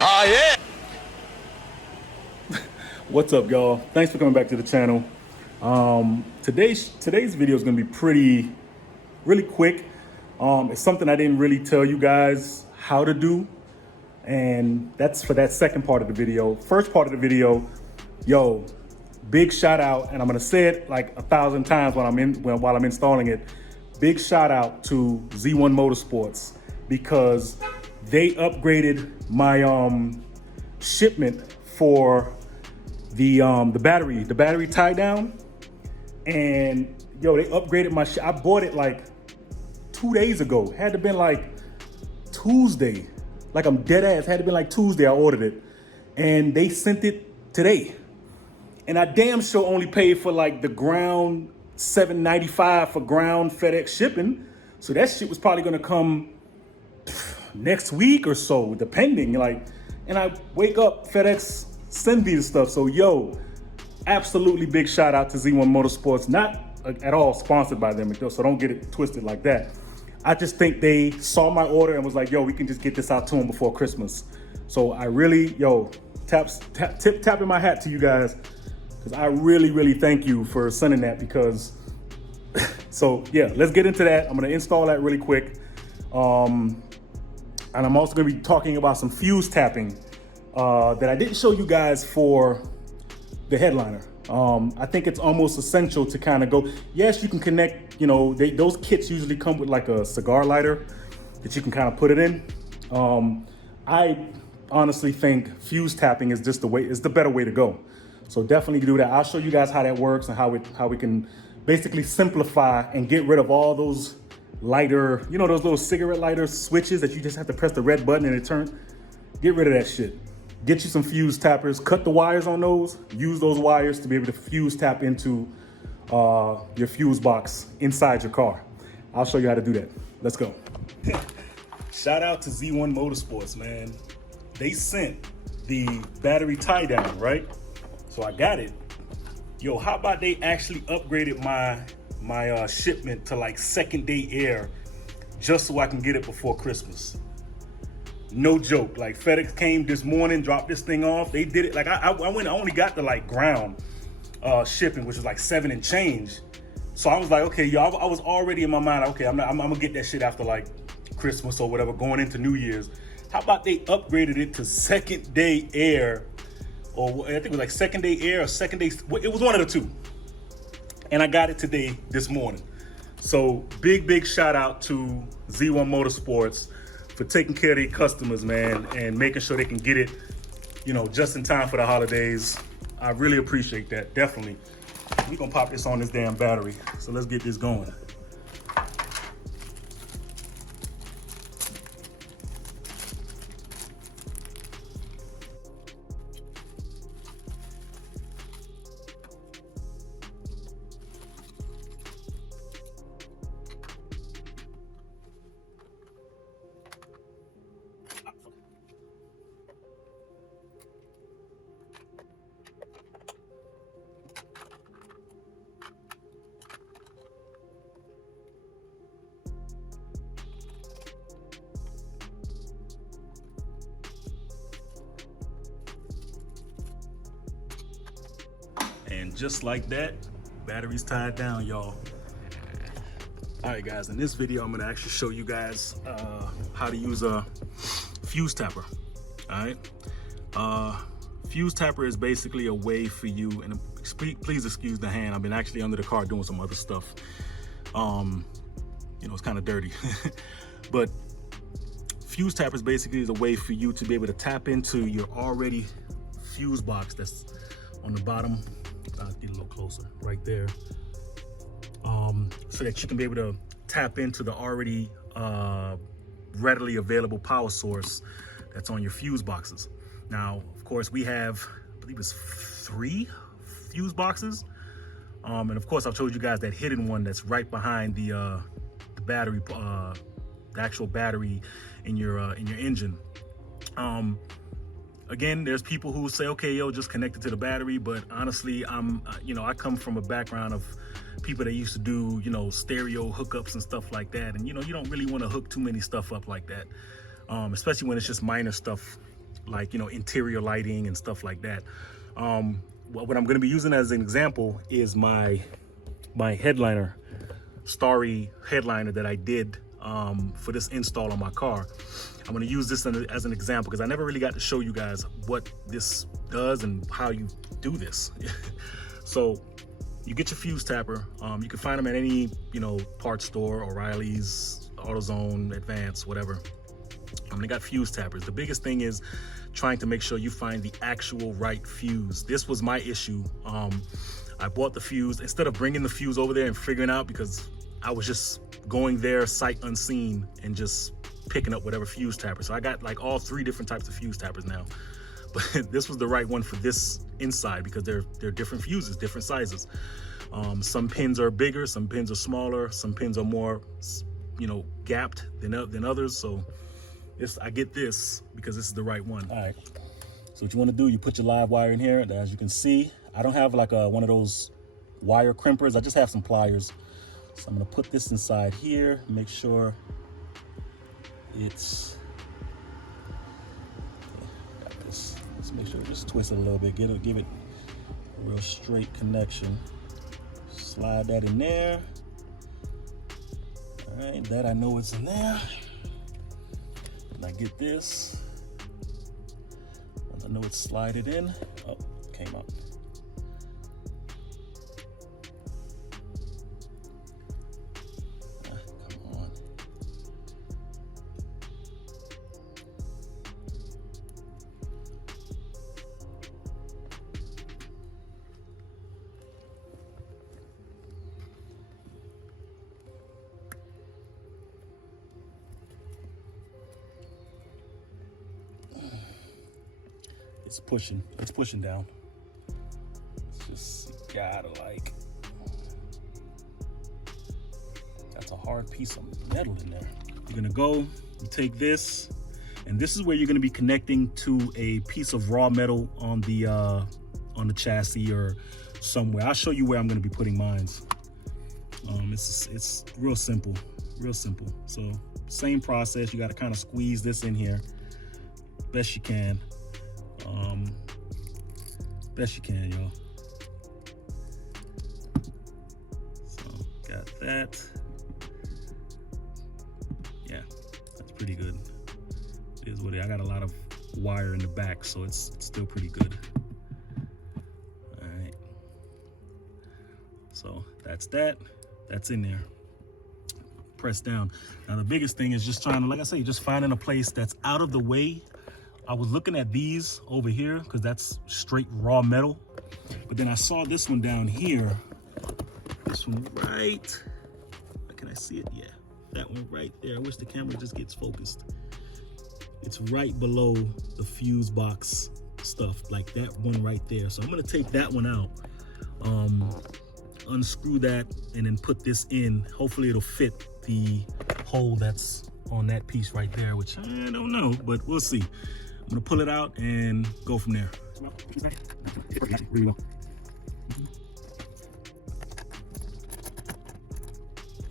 Oh, yeah. What's up, y'all? Thanks for coming back to the channel. Today's video is going to be really quick. It's something I didn't really tell you guys how to do, and that's for that second part of the video. First part of the video, yo, big shout out, and I'm going to say it like 1,000 times while I'm installing it. Big shout out to Z1 Motorsports because they upgraded my shipment for the battery tie down, and yo, they upgraded my I bought it like 2 days ago. Had to been like Tuesday, like I'm dead ass. Had to been like Tuesday I ordered it, and they sent it today. And I damn sure only paid for like the ground $7.95 for ground FedEx shipping. So that shit was probably gonna come next week or so, depending. Like, and I wake up, FedEx send me the stuff. So yo, absolutely big shout out to Z1 Motorsports. Not at all sponsored by them, so don't get it twisted like that. I just think they saw my order and was like, yo, we can just get this out to them before Christmas. So I really, yo, tapping my hat to you guys, because I really thank you for sending that. Because so yeah, let's get into that. I'm gonna install that really quick, and I'm also gonna be talking about some fuse tapping that I didn't show you guys for the headliner. I think it's almost essential to kind of go, yes, you can connect, you know, those kits usually come with like a cigar lighter that you can kind of put it in. I honestly think fuse tapping is just the better way to go. So definitely do that. I'll show you guys how that works and how we can basically simplify and get rid of all those lighter, you know, those little cigarette lighter switches that you just have to press the red button and it turns. Get rid of that shit. Get you some fuse tappers, cut the wires on those, use those wires to be able to fuse tap into your fuse box inside your car. I'll show you how to do that. Let's go. Shout out to Z1 Motorsports, man. They sent the battery tie down, right? So I got it. Yo, how about they actually upgraded my shipment to like second day air just so I can get it before Christmas. No joke. Like FedEx came this morning, dropped this thing off. They did it like I only got the like ground shipping, which was like 7 and change. So I was like, okay, yo, I was already in my mind, okay, I'm gonna get that shit after like Christmas or whatever, going into New Year's. How about they upgraded it to second day air, or I think it was like second day air or second day. It was one of the two. And I got it today, this morning. So big shout out to Z1 Motorsports for taking care of their customers, man, and making sure they can get it, you know, just in time for the holidays. I really appreciate that, definitely. We're gonna pop this on this damn battery. So let's get this going. And just like that, battery's tied down, y'all. All right, guys, in this video, I'm gonna actually show you guys how to use a fuse tapper, all right? Fuse tapper is basically a way for you, and please excuse the hand, I've been actually under the car doing some other stuff. You know, it's kind of dirty. But fuse tappers basically is a way for you to be able to tap into your already fuse box that's on the bottom. I'll get a little closer, right there. So that you can be able to tap into the already readily available power source that's on your fuse boxes. Now, of course, we have, I believe it's 3 fuse boxes. And of course, I've told you guys that hidden one that's right behind the battery, the actual battery in your engine. Again, there's people who say, okay, yo, just connect it to the battery. But honestly, I come from a background of people that used to do, stereo hookups and stuff like that. And, you don't really want to hook too many stuff up like that, especially when it's just minor stuff like, you know, interior lighting and stuff like that. What I'm going to be using as an example is my headliner, starry headliner that I did for this install on my car. I'm going to use this as an example because I never really got to show you guys what this does and how you do this. So you get your fuse tapper. You can find them at any, you know, parts store, O'Reilly's, AutoZone, Advance, whatever. They got fuse tappers. The biggest thing is trying to make sure you find the actual right fuse. This was my issue. I bought the fuse instead of bringing the fuse over there and figuring out, because I was just going there sight unseen and just picking up whatever fuse tapper. So I got like all 3 different types of fuse tappers now. But this was the right one for this inside because they're different fuses, different sizes. Some pins are bigger, some pins are smaller, some pins are more, you know, gapped than others. So I get this because this is the right one. All right. So what you want to do, you put your live wire in here. As you can see, I don't have like one of those wire crimpers. I just have some pliers. So I'm going to put this inside here. Make sure it's. Got this. Let's make sure it just twist it a little bit. Give it a real straight connection. Slide that in there. All right, that I know it's in there. And I get this. Once I know it's slided in. Oh, it came out. Come on. It's pushing down. It's just, you gotta like, that's a hard piece of metal in there. You're gonna go, you take this, and this is where you're gonna be connecting to a piece of raw metal on the chassis or somewhere. I'll show you where I'm gonna be putting mines. It's real simple, real simple. So same process, you gotta kind of squeeze this in here best you can. Best you can, y'all. So got that. Yeah, that's pretty good. It is what it is. I got a lot of wire in the back, so it's still pretty good. All right. So that's in there. Press down. Now the biggest thing is just trying to, like I say, just finding a place that's out of the way. I was looking at these over here because that's straight raw metal. But then I saw this one down here. This one right, can I see it? Yeah, that one right there. I wish the camera just gets focused. It's right below the fuse box stuff, like that one right there. So I'm gonna take that one out, unscrew that, and then put this in. Hopefully it'll fit the hole that's on that piece right there, which I don't know, but we'll see. I'm gonna pull it out and go from there.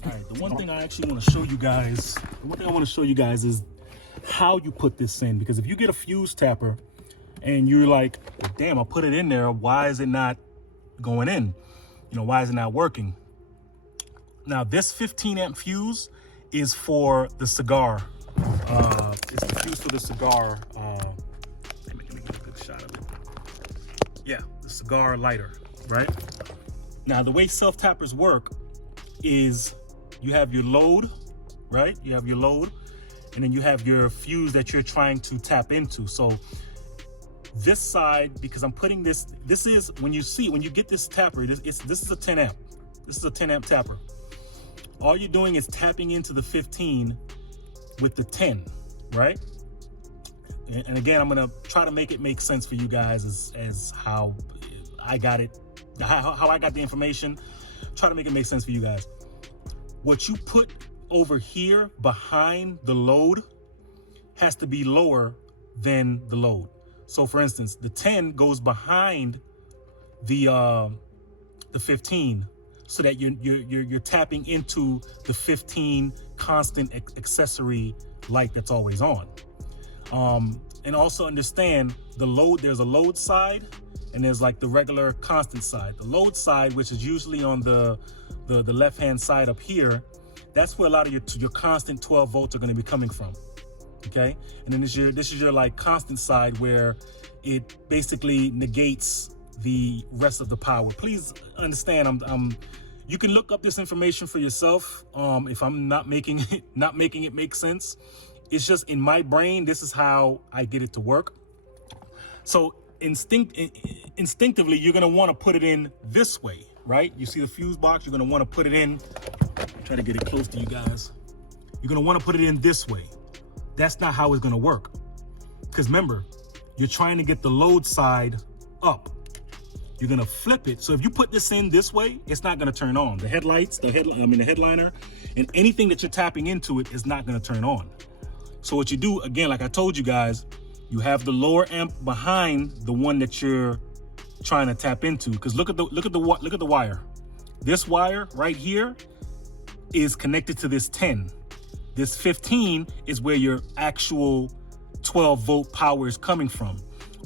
All right, the one thing I actually want to show you guys, is how you put this in, because if you get a fuse tapper and you're like, well, damn, I put it in there, why is it not going in? You know, why is it not working? Now, this 15 amp fuse is for the cigar. It's the fuse for the cigar. Let me get a good shot of it. Yeah, the cigar lighter, right? Now, the way self-tappers work is you have your load, right? You have your load, and then you have your fuse that you're trying to tap into. So this side, because I'm putting this is, when you get this tapper, this is a 10 amp. This is a 10 amp tapper. All you're doing is tapping into the 15 with the 10, right? And again, I'm gonna try to make it make sense for you guys as how I got it, how I got the information. Try to make it make sense for you guys. What you put over here behind the load has to be lower than the load. So for instance, the 10 goes behind the 15, so that you're tapping into the 15 constant accessory light that's always on. And also understand the load, there's a load side and there's like the regular constant side. The load side, which is usually on the left-hand side up here, that's where a lot of your constant 12 volts are going to be coming from. Okay, and then this is your like constant side where it basically negates the rest of the power. Please understand, you can look up this information for yourself. If I'm not making it make sense, it's just in my brain, this is how I get it to work. So instinctively, you're gonna want to put it in this way, right? You see the fuse box, you're gonna want to put it in, try to get it close to you guys. You're gonna want to put it in this way. That's not how it's gonna work. Because remember, you're trying to get the load side up. You're gonna flip it. So if you put this in this way, it's not gonna turn on. The headlights, the headliner, and anything that you're tapping into it is not gonna turn on. So what you do, again, like I told you guys, you have the lower amp behind the one that you're trying to tap into. Because look at the wire. This wire right here is connected to this 10. This 15 is where your actual 12 volt power is coming from.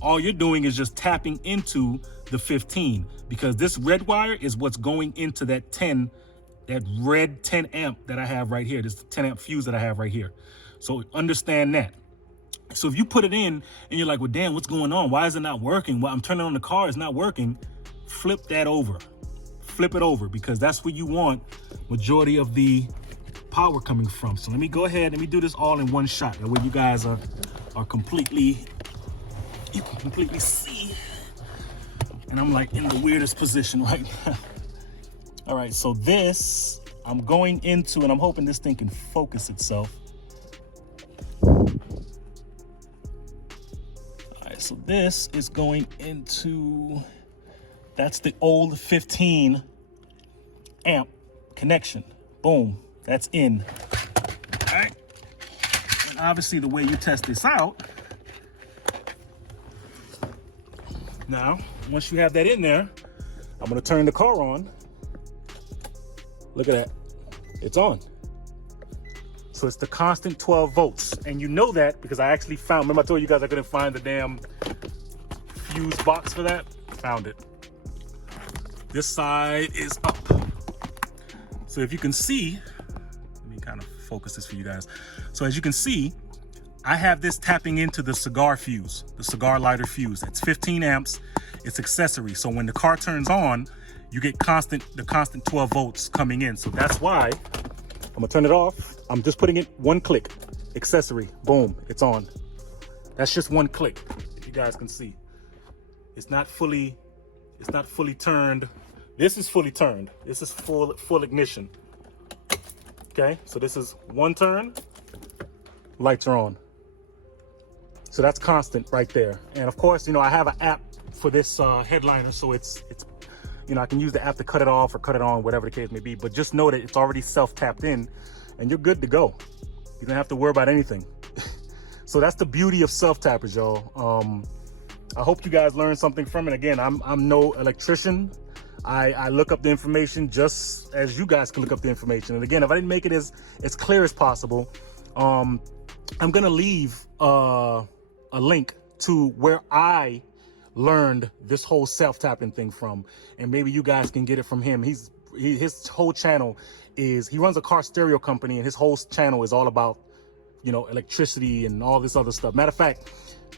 All you're doing is just tapping into the 15, because this red wire is what's going into that 10, that red 10 amp that I have right here. This 10 amp fuse that I have right here. So understand that. So if you put it in and you're like, well, damn, what's going on? Why is it not working? Well, I'm turning on the car, it's not working. Flip that over. Flip it over, because that's where you want majority of the power coming from. So let me go ahead, let me do this all in one shot. That way you guys are completely, you can completely see. And I'm like in the weirdest position right now. All right, so this, I'm going into, and I'm hoping this thing can focus itself. All right, so this is going into, that's the old 15 amp connection. Boom, that's in. All right, and obviously the way you test this out, now, once you have that in there, I'm gonna turn the car on. Look at that, it's on. So it's the constant 12 volts. And you know that because I actually found, remember I told you guys I couldn't find the damn fuse box for that? Found it. This side is up. So if you can see, let me kind of focus this for you guys. So as you can see, I have this tapping into the cigar fuse, the cigar lighter fuse. It's 15 amps, it's accessory. So when the car turns on, you get the constant 12 volts coming in. So that's why I'm gonna turn it off. I'm just putting it one click, accessory, boom, it's on. That's just one click, if you guys can see. It's not fully turned. This is fully turned. This is full ignition. Okay, so this is one turn, lights are on. So that's constant right there. And of course, you know, I have an app for this headliner, so it's, you know, I can use the app to cut it off or cut it on, whatever the case may be. But just know that it's already self-tapped in and you're good to go. You don't have to worry about anything. So that's the beauty of self-tappers, y'all. I hope you guys learned something from it. Again, I'm no electrician. I look up the information just as you guys can look up the information. And again, if I didn't make it as clear as possible, I'm gonna leave a link to where I learned this whole self-tapping thing from, and maybe you guys can get it from him. His whole channel is, he runs a car stereo company, and his whole channel is all about, you know, electricity and all this other stuff. Matter of fact,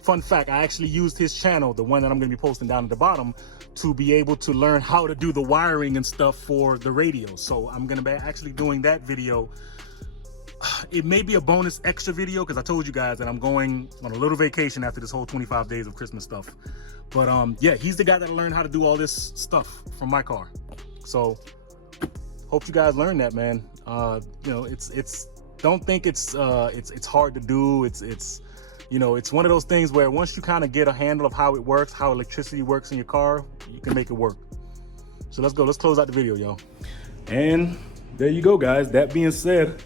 fun fact, I actually used his channel, the one that I'm gonna be posting down at the bottom, to be able to learn how to do the wiring and stuff for the radio. So I'm gonna be actually doing that video. It may be a bonus extra video because I told you guys that I'm going on a little vacation after this whole 25 days of Christmas stuff. But yeah, he's the guy that learned how to do all this stuff from my car. So hope you guys learned that, man. You know, it's don't think it's hard to do. It's you know, it's one of those things where once you kind of get a handle of how it works, how electricity works in your car, you can make it work. So let's go. Let's close out the video, y'all. And there you go, guys. That being said,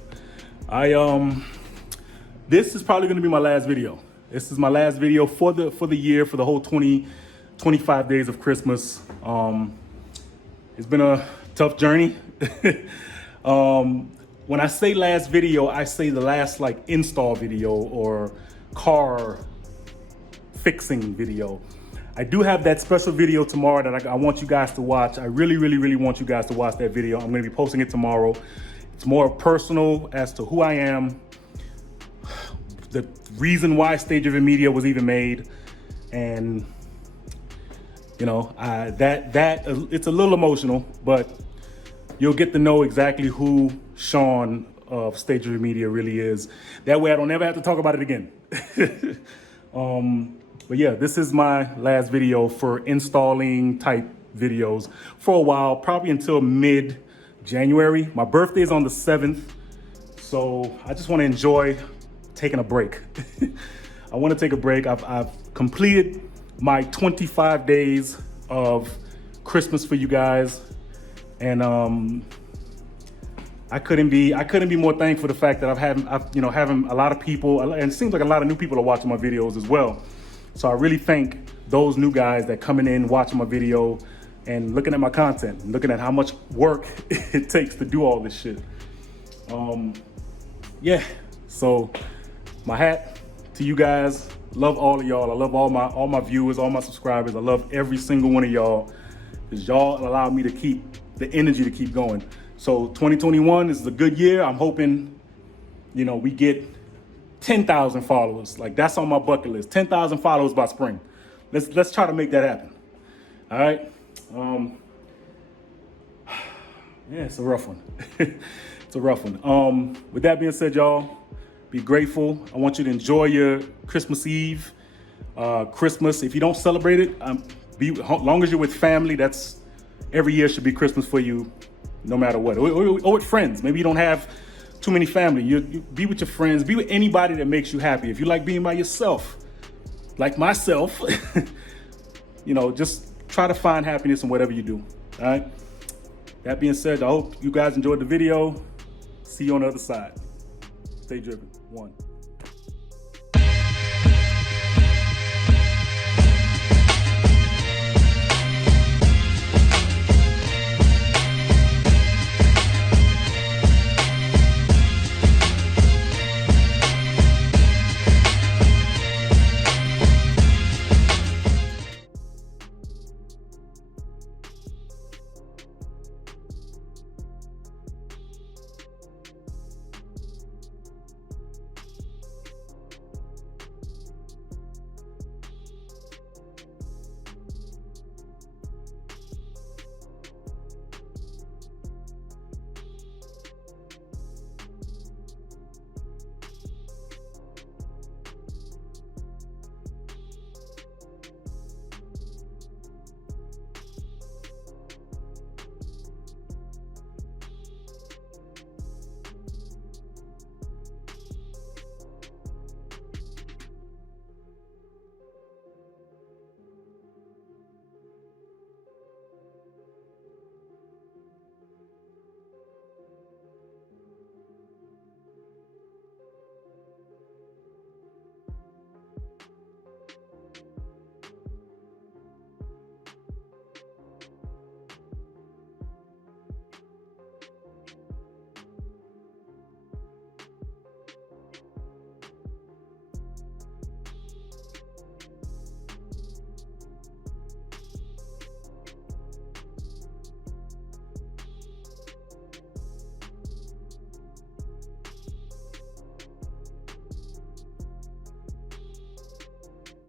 this is probably gonna be my last video. This is my last video for the year, for the whole 25 days of Christmas. It's been a tough journey. When I say last video, I say the last like install video or car fixing video. I do have that special video tomorrow that I want you guys to watch. I really want you guys to watch that video. I'm gonna be posting it tomorrow. It's more personal as to who I am, the reason why Stage Driven Media was even made, and you know, it's a little emotional, but you'll get to know exactly who Sean of Stage Driven Media really is. That way I don't ever have to talk about it again. But yeah, this is my last video for installing type videos for a while, probably until mid-January. My birthday is on the 7th, so I just want to enjoy taking a break. I want to take a break. I've completed my 25 days of Christmas for you guys, and I couldn't be more thankful for the fact that having a lot of people, and it seems like a lot of new people are watching my videos as well. So I really thank those new guys that coming in, watching my video, and looking at my content, and looking at how much work it takes to do all this shit. Yeah, so my hat to you guys. Love all of y'all. I love all my viewers, all my subscribers. I love every single one of y'all, because y'all allow me to keep the energy to keep going. So 2021 is a good year. I'm hoping, you know, we get 10,000 followers. Like, that's on my bucket list. 10,000 followers by spring. Let's try to make that happen. All right. Yeah, it's a rough one. It's a rough one. With that being said, y'all, be grateful. I want you to enjoy your Christmas Eve. Christmas, if you don't celebrate it, long as you're with family, that's every year should be Christmas for you, no matter what. Or with friends. Maybe you don't have too many family. You be with your friends. Be with anybody that makes you happy. If you like being by yourself, like myself, you know, just try to find happiness in whatever you do. All right. That being said, I hope you guys enjoyed the video. See you on the other side. Stay driven. 1.